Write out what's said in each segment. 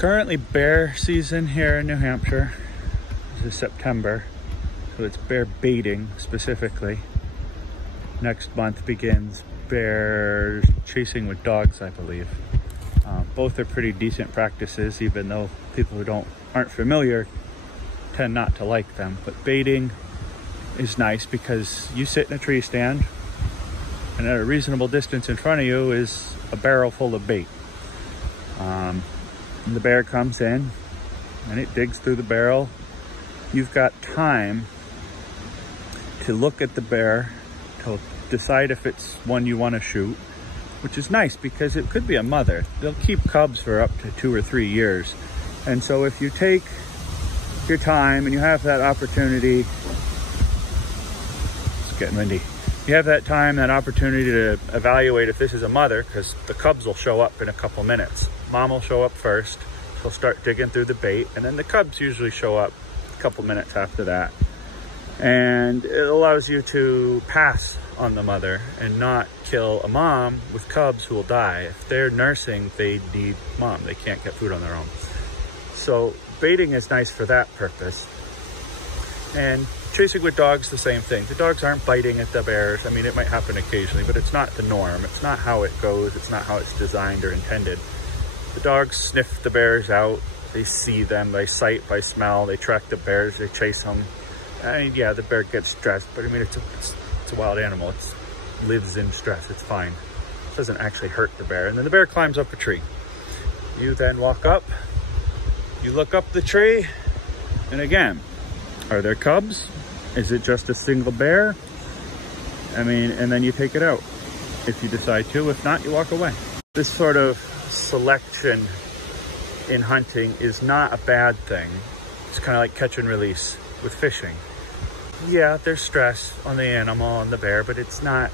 currently bear season here in New Hampshire. This is September, so it's bear baiting specifically. Next month begins bear chasing with dogs, I believe. Both are pretty decent practices, even though people who aren't familiar tend not to like them. But baiting is nice because you sit in a tree stand and at a reasonable distance in front of you is a barrel full of bait. And the bear comes in and it digs through the barrel. You've got time to look at the bear to decide if it's one you want to shoot, which is nice because it could be a mother. They'll keep cubs for up to 2 or 3 years. And so if you take your time and you have that opportunity, it's getting windy. You have that time, that opportunity to evaluate if this is a mother, because the cubs will show up in a couple minutes. Mom will show up first. She'll start digging through the bait, and then the cubs usually show up a couple minutes after that. And it allows you to pass on the mother and not kill a mom with cubs who will die. If they're nursing, they need mom. They can't get food on their own. So baiting is nice for that purpose. And chasing with dogs, the same thing. The dogs aren't biting at the bears. I mean, it might happen occasionally, but it's not the norm. It's not how it goes. It's not how it's designed or intended. The dogs sniff the bears out. They see them by sight, by smell. They track the bears. They chase them. I mean, yeah, the bear gets stressed, but I mean, it's a wild animal. It lives in stress. It's fine. It doesn't actually hurt the bear. And then the bear climbs up a tree. You then walk up. You look up the tree. And again, are there cubs? Is it just a single bear? I mean, and then you take it out if you decide to. If not, you walk away. This sort of selection in hunting is not a bad thing. It's kind of like catch and release with fishing. Yeah, there's stress on the animal, on the bear, but it's not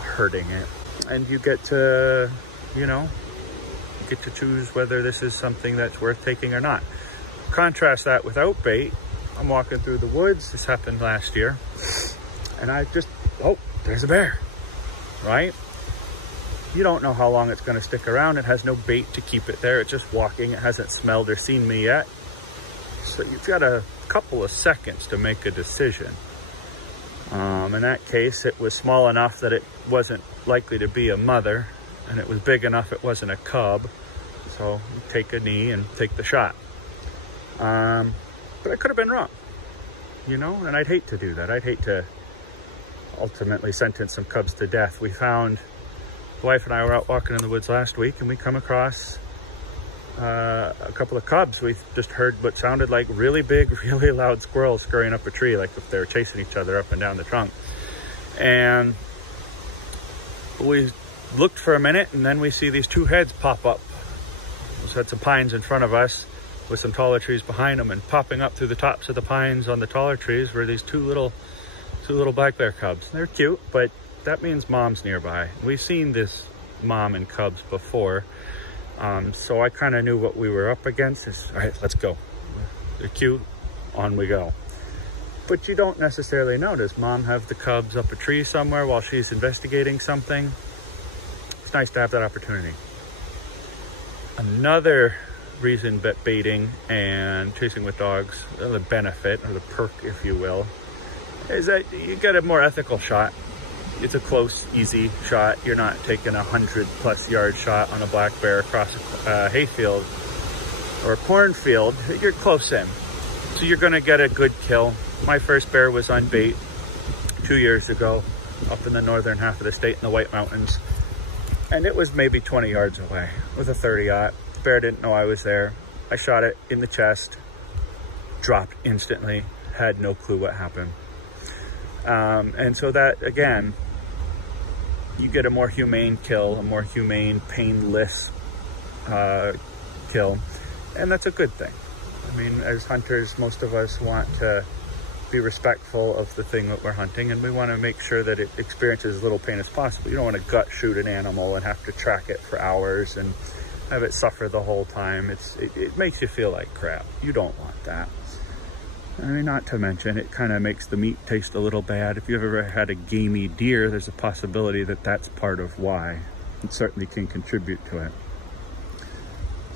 hurting it. And you get to, choose whether this is something that's worth taking or not. Contrast that without bait. I'm walking through the woods. This happened last year. And oh, there's a bear, right? You don't know how long it's going to stick around. It has no bait to keep it there. It's just walking. It hasn't smelled or seen me yet. So you've got a couple of seconds to make a decision. In that case, it was small enough that it wasn't likely to be a mother, and it was big enough it wasn't a cub. So you take a knee and take the shot. But I could have been wrong, and I'd hate to do that. I'd hate to ultimately sentence some cubs to death. The wife and I were out walking in the woods last week, and we come across a couple of cubs. We just heard what sounded like really big, really loud squirrels scurrying up a tree, like if they were chasing each other up and down the trunk. And we looked for a minute, and then we see these 2 heads pop up. We had some pines in front of us with some taller trees behind them, and popping up through the tops of the pines on the taller trees were these two little black bear cubs. They're cute, but that means mom's nearby. We've seen this mom and cubs before. So I kind of knew what we were up against. All right, let's go. They're cute, on we go. But you don't necessarily know. Does mom have the cubs up a tree somewhere while she's investigating something? It's nice to have that opportunity. Another reason that baiting and chasing with dogs, the benefit or the perk, if you will, is that you get a more ethical shot. It's a close, easy shot. You're not taking 100+ yard shot on a black bear across a hayfield or a cornfield. You're close in, so you're going to get a good kill. My first bear was on bait 2 years ago up in the northern half of the state in the White Mountains, and it was maybe 20 yards away with a 30-aught. The bear didn't know I was there. I shot it in the chest, dropped instantly, had no clue what happened. And so that, again, you get a more humane kill, a more humane, painless kill, and that's a good thing. I mean, as hunters, most of us want to be respectful of the thing that we're hunting, and we want to make sure that it experiences as little pain as possible. You don't want to gut shoot an animal and have to track it for hours and have it suffer the whole time. It makes you feel like crap. You don't want that. I mean, not to mention, it kind of makes the meat taste a little bad. If you've ever had a gamey deer, there's a possibility that that's part of why. It certainly can contribute to it.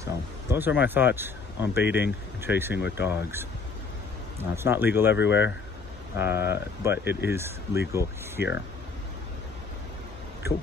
So those are my thoughts on baiting and chasing with dogs. It's not legal everywhere, but it is legal here. Cool.